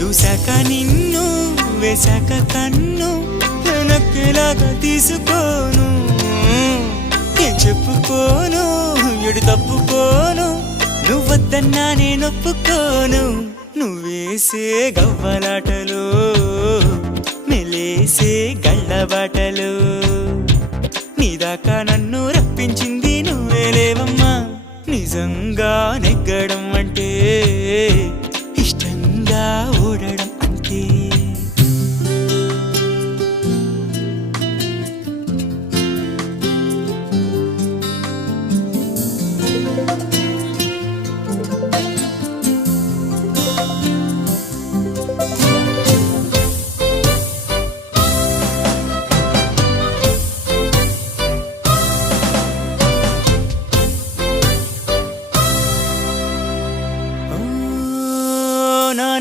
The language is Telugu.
చూశాక నిన్ను వేశాక కన్ను నక్కేలాగా తీసుకోను ఏం చెప్పుకోను ఎడు తప్పుకోను నువ్వద్దన్నా నేనొప్పుకోను నువ్వేసే గవ్వలాటలు మెలేసే గళ్ళబాటలు నీదాకా నన్ను రప్పించింది నువ్వేలేవమ్మా నిజంగా నెగ్గడం అంటే ఇష్టంగా ఓడడం